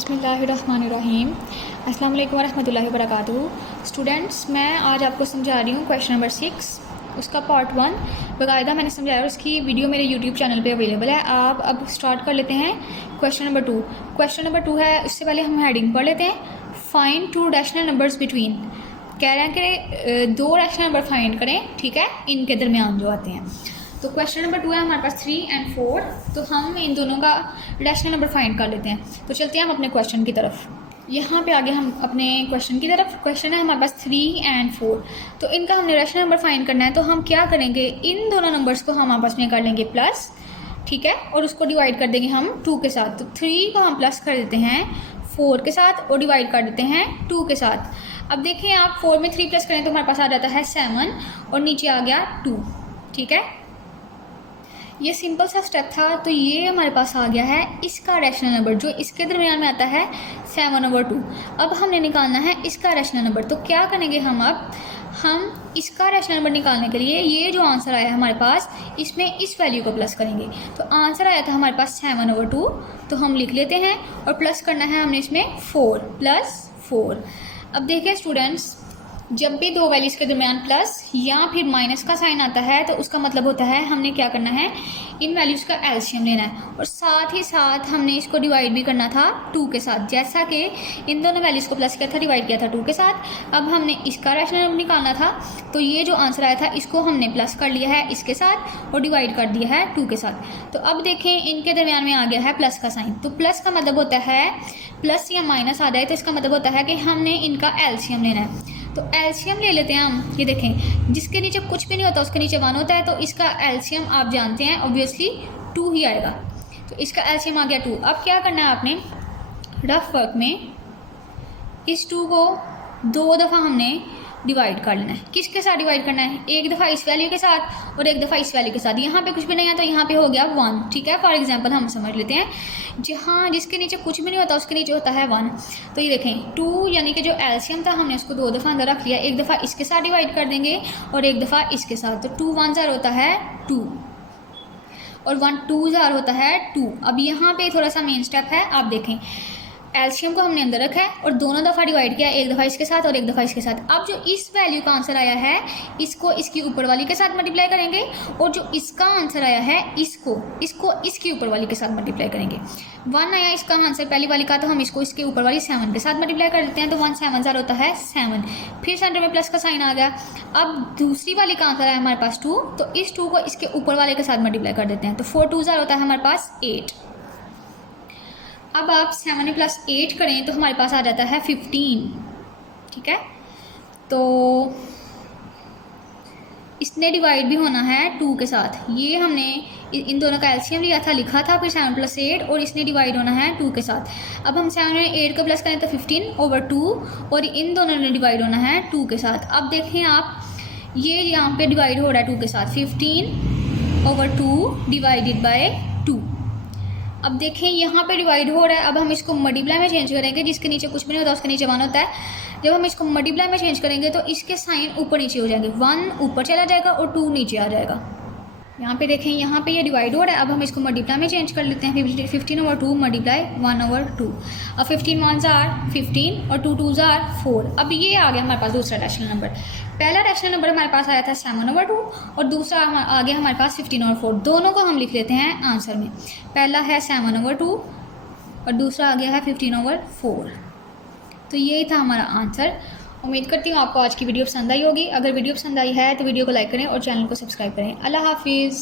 बिस्मिल्लाहिर्रहमानिर्रहीम। अस्सलाम वालेकुम वरहमतुल्लाहि वबरकातुहू। स्टूडेंट्स, मैं आज आपको समझा रही हूँ क्वेश्चन नंबर 6, उसका पार्ट 1 बाकायदा मैंने समझाया और उसकी वीडियो मेरे यूट्यूब चैनल पे अवेलेबल है। आप अब स्टार्ट कर लेते हैं क्वेश्चन नंबर 2। क्वेश्चन नंबर 2 है, उससे पहले हम हेडिंग पढ़ लेते हैं। Find to rational numbers between. कह रहे हैं कि दो रैशनल नंबर फाइंड करें, ठीक है, इनके दरमियान जो आते हैं। तो क्वेश्चन नंबर 2 है हमारे पास 3 और 4, तो हम इन दोनों का रैशनल नंबर फाइंड कर लेते हैं। तो चलते हैं हम अपने क्वेश्चन की तरफ। यहाँ पे आगे हम अपने क्वेश्चन की तरफ। क्वेश्चन है हमारे पास 3 और 4, तो इनका हमने रैशनल नंबर फाइंड करना है। तो हम क्या करेंगे, इन दोनों नंबर्स को हम आपस में कर लेंगे प्लस, ठीक है, और उसको डिवाइड कर देंगे हम 2 के साथ। तो 3 को हम प्लस कर देते हैं 4 के साथ और डिवाइड कर देते हैं 2 के साथ। अब देखें आप 4 में 3 प्लस करें तो हमारे पास आ जाता है 7 और नीचे आ गया 2, ठीक है। ये सिंपल सा स्टेप था। तो ये हमारे पास आ गया है इसका रैशनल नंबर, जो इसके दरमियान में आता है 7/2। अब हमने निकालना है इसका रैशनल नंबर। तो क्या करेंगे हम इसका रैशनल नंबर निकालने के लिए ये जो आंसर आया है हमारे पास, इसमें इस वैल्यू को प्लस करेंगे। तो आंसर आया था हमारे पास 7/2, तो हम लिख लेते हैं और प्लस करना है हमने इसमें 4 + 4। अब देखिए स्टूडेंट्स, जब भी दो वैल्यूज़ के दरमियान प्लस या फिर माइनस का साइन आता है तो उसका मतलब होता है हमने क्या करना है, इन वैल्यूज़ का एलसीएम लेना है और साथ ही साथ हमने इसको डिवाइड भी करना था 2 के साथ। जैसा कि इन दोनों वैल्यूज़ को प्लस किया था, डिवाइड किया था 2 के साथ। अब हमने इसका रैशनल नंबर निकालना था, तो ये जो आंसर आया था इसको हमने प्लस कर लिया है इसके साथ और डिवाइड कर दिया है 2 के साथ। तो अब देखें इनके दरमियान में आ गया है प्लस का साइन। तो प्लस का मतलब होता है प्लस या माइनस आ जाए तो इसका मतलब होता है कि हमने इनका एलसीएम लेना है। तो एलसीएम ले लेते हैं हम। ये देखें, जिसके नीचे कुछ भी नहीं होता उसके नीचे 1 होता है, तो इसका एलसीएम आप जानते हैं ऑब्वियसली 2 ही आएगा। तो इसका एलसीएम आ गया 2। अब क्या करना है आपने, रफ वर्क में इस 2 को 2 दफ़ा हमने डिवाइड कर लेना है। किसके साथ डिवाइड करना है, एक दफ़ा इस वैल्यू के साथ और एक दफ़ा इस वैल्यू के साथ। यहाँ पे कुछ भी नहीं है तो यहाँ पे हो गया 1, ठीक है। फॉर एग्जांपल हम समझ लेते हैं, जहाँ जिसके नीचे कुछ भी नहीं होता उसके नीचे होता है 1। तो ये देखें 2 यानी कि जो एलसीएम था हमने उसको 2 दफ़ा अंदर रख लिया। एक दफ़ा इसके साथ डिवाइड कर देंगे और एक दफ़ा इसके साथ। तो 2 1 ज़ार होता है 2 और 1 2 ज़ार होता है 2। अब यहाँ पे थोड़ा सा मेन स्टेप है, आप देखें एलसीएम को हमने अंदर रखा है और दोनों दफ़ा डिवाइड किया, एक दफ़ा इसके साथ और एक दफ़ा इसके साथ। अब जो इस वैल्यू का आंसर आया है इसको इसकी ऊपर वाली के साथ मल्टीप्लाई करेंगे और जो इसका आंसर आया है इसको इसकी ऊपर वाली के साथ मल्टीप्लाई करेंगे। 1 आया इसका आंसर पहली वाली का, तो हम इसको इसके ऊपर वाली 7 के साथ मल्टीप्लाई कर देते हैं। तो 1 7 ज़ार होता है 7। फिर सेंटर में प्लस का साइन आ गया। अब दूसरी वाली का आंसर आया हमारे पास 2, तो इस 2 को इसके ऊपर वाले के साथ मल्टीप्लाई कर देते हैं। तो 4 2 ज़ार होता है हमारे पास 8। अब आप 7 में प्लस 8 करें तो हमारे पास आ जाता है 15, ठीक है। तो इसने डिवाइड भी होना है 2 के साथ। ये हमने इन दोनों का एलसीएम लिया था, लिखा था, फिर 7 + 8 और इसने डिवाइड होना है 2 के साथ। अब हम 7 में 8 को प्लस करें तो 15/2 और इन दोनों ने डिवाइड होना है 2 के साथ। अब देखें आप, ये यहाँ पे डिवाइड हो रहा है 2 के साथ, 15/2 डिवाइडेड बाय 2। अब देखें यहाँ पे डिवाइड हो रहा है। अब हम इसको मल्टीप्लाई में चेंज करेंगे, जिसके नीचे कुछ भी नहीं होता उसके नीचे 1 होता है। जब हम इसको मल्टीप्लाई में चेंज करेंगे तो इसके साइन ऊपर नीचे हो जाएंगे, 1 ऊपर चला जाएगा और 2 नीचे आ जाएगा। यहाँ पे देखें, यहाँ पे ये डिवाइड हो रहा है। अब हम इसको मल्टीप्लाई में चेंज कर लेते हैं, 15/2 मल्टीप्लाई 1/2। अब 15 1 ज़ार 15 और 2 2 ज़ार 4। अब ये आ गया हमारे पास दूसरा रैशनल नंबर। पहला रैशनल नंबर हमारे पास आया था 7/2 और दूसरा आ गया हमारे पास 15/4। दोनों को हम लिख लेते हैं आंसर में। पहला है 7/2 और दूसरा आ गया है 15/4। तो यही था हमारा आंसर। उम्मीद करती हूँ आपको आज की वीडियो पसंद आई होगी। अगर वीडियो पसंद आई है तो वीडियो को लाइक करें और चैनल को सब्सक्राइब करें। अल्लाह हाफिज़।